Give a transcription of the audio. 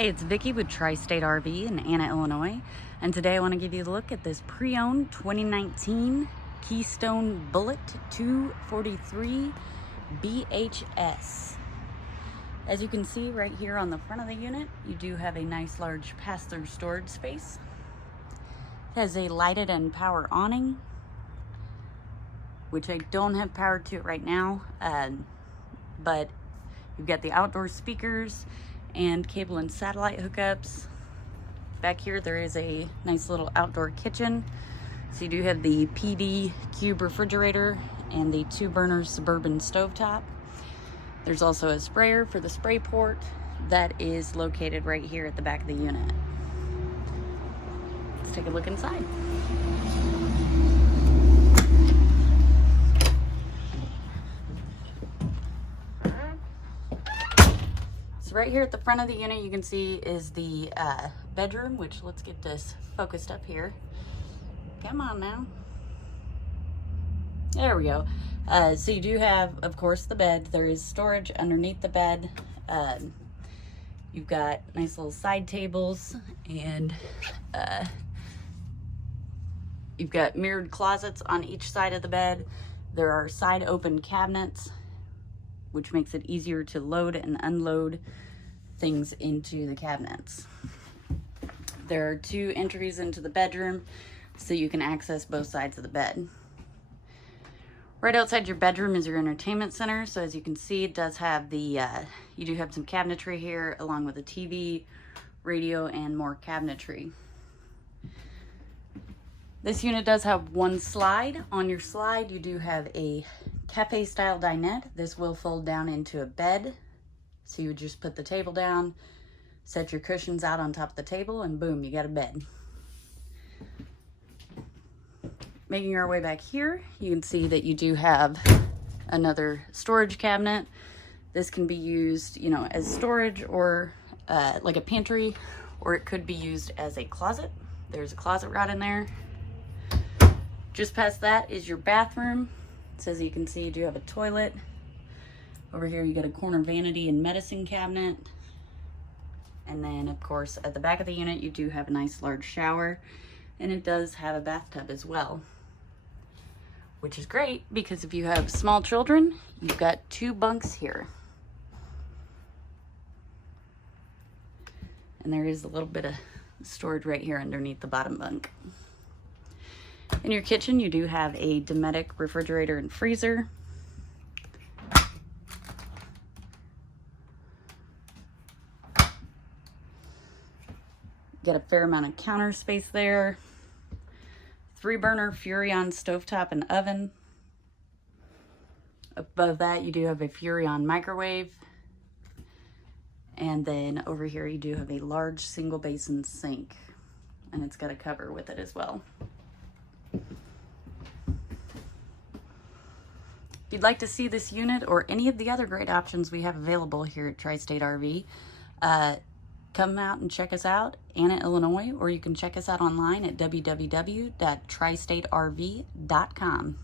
Hey, it's Vicki with Tri-State RV in Anna, Illinois, and today I want to give you a look at this pre-owned 2019 Keystone Bullet 243 BHS. As you can see right here on the front of the unit, you do have a nice large pass-through storage space. It has a lighted and power awning, which I don't have power to it right now, but you've got the outdoor speakers and cable and satellite hookups. Back here there is a nice little outdoor kitchen. So you do have the PD cube refrigerator and the 2-burner Suburban stovetop. There's also a sprayer for the spray port that is located right here at the back of the unit. Let's take a look inside. So right here at the front of the unit, you can see is the bedroom, which let's get this focused up here. Come on now. There we go. So you do have, of course, the bed. There is storage underneath the bed. You've got nice little side tables, and you've got mirrored closets on each side of the bed. There are side open cabinets, which makes it easier to load and unload things into the cabinets. There are 2 entries into the bedroom, so you can access both sides of the bed. Right outside your bedroom is your entertainment center. So as you can see, it does have the, you do have some cabinetry here, along with a TV, radio, and more cabinetry. This unit does have 1 slide. On your slide, you do have a cafe style dinette. This will fold down into a bed. So you would just put the table down, set your cushions out on top of the table, and boom, you got a bed. Making our way back here, you can see that you do have another storage cabinet. This can be used, you know, as storage or like a pantry, or it could be used as a closet. There's a closet right in there. Just past that is your bathroom. So as you can see, you do have a toilet. Over here you got a corner vanity and medicine cabinet. And then of course at the back of the unit you do have a nice large shower, and it does have a bathtub as well, which is great because if you have small children, you've got 2 bunks here. And there is a little bit of storage right here underneath the bottom bunk. In your kitchen, you do have a Dynamax refrigerator and freezer. Got a fair amount of counter space there. 3-burner Furion stovetop and oven. Above that, you do have a Furion microwave. And then over here, you do have a large single basin sink, and it's got a cover with it as well. If you'd like to see this unit or any of the other great options we have available here at Tri-State RV, come out and check us out, Anna, Illinois, or you can check us out online at www.tristaterv.com.